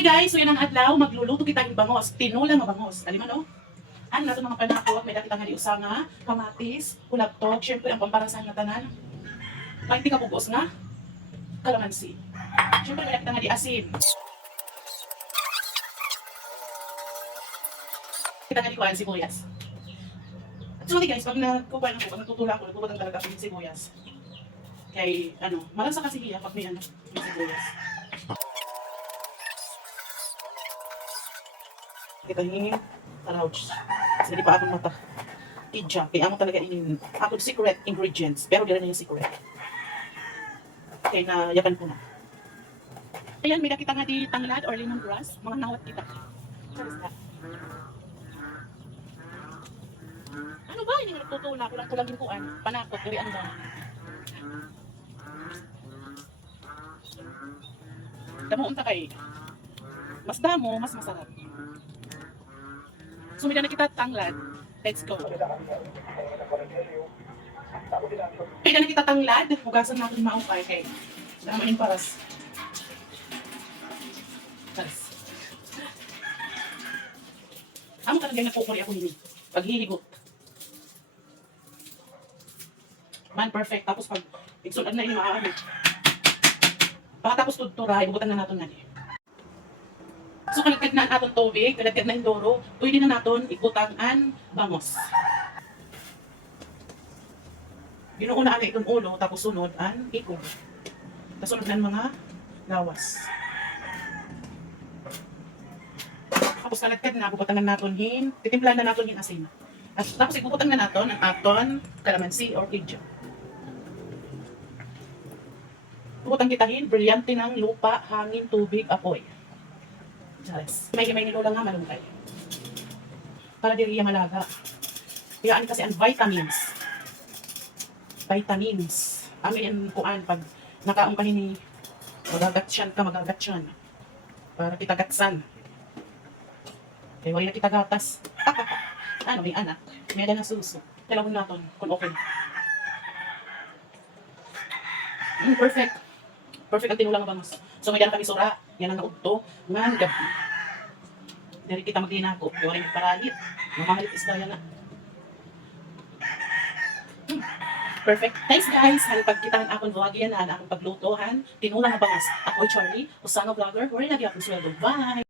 Hi guys, so yan ang adlaw, magluluto kita ng bangos, tinulang nga bangos. Alima no? Ano nato mga panakot, may dati tangali usa nga, kamatis, kulabtog, syempre ang pamparasan nga tanan. Paiti ka bugos nga, kalamansi. Syempre may dati tangali asin. Kita nga di kuhaan sibuyas. Actually guys, pag nagkukuha ng pag natutula ako, nagkukuha talaga ako ng sibuyas. Kay ano, malasa kasi hiya pag may ano, may sibuyas. Kita hingin, tarawch. Kasi di pa akong mata. Tidya, kaya amo talaga inin. Ako secret ingredients, pero di rin yung secret. Kaya na yakan ko na. Ayan, may nakita nga di tanglad or lemongrass. Mga nawat kita. What is that? Ano ba? Hindi nga nagtutula. Kulang-kulang yung kuan. Panakot. Dari ano ba? Damo unta kay. Mas damo, mas masarap. So, may na kita tanglad. Let's go. May na kita tanglad. Hugasan natin maupay kay. Damain paras. Paras. Amo talaga nagpupuri ako nini. Paghihigot. Man, perfect. Tapos pag igsunan na ini maaari. Pagkatapos tutura, ibubutan na natin nga. So, kalagkad na natin tubig, kalagkad na yung doro, pwede na natin ibutang ang bangos. Ginuuna na itong ulo, tapos sunod ang ikong. Tapos sunod na ang mga lawas. Tapos kalagkad na, bubutang na natin titimplan na natin yung asin. At tapos ibubutang na natin ang aton kalamansi or kidja. Bubutang kitahin, brilyante ng lupa, hangin, tubig, apoy. Yes. May nilula nga malunggay. Para diri malaga. Kayaan kasi ang vitamins. Vitamins. Amin kuan pag nakaon ka ni magagatsyan ka, magagatsyan. Para kita gatsan. Kaya wala na kita gatas. Ano, may anak. May na suso. Talawin natin kung okay. Perfect. Perfect ang tinulang bangos. So may dala kami sura, yan ang naudto, ngan gabi. Dari kita maglinako, yung rin parahit, mamahalit isda yan na. Perfect. Thanks guys, pagkita ng akong vlog yan, ang akong paglutohan, tinulang bangos. Ako Charlie, Usano Vlogger, wala lagi akong sweldo. Bye!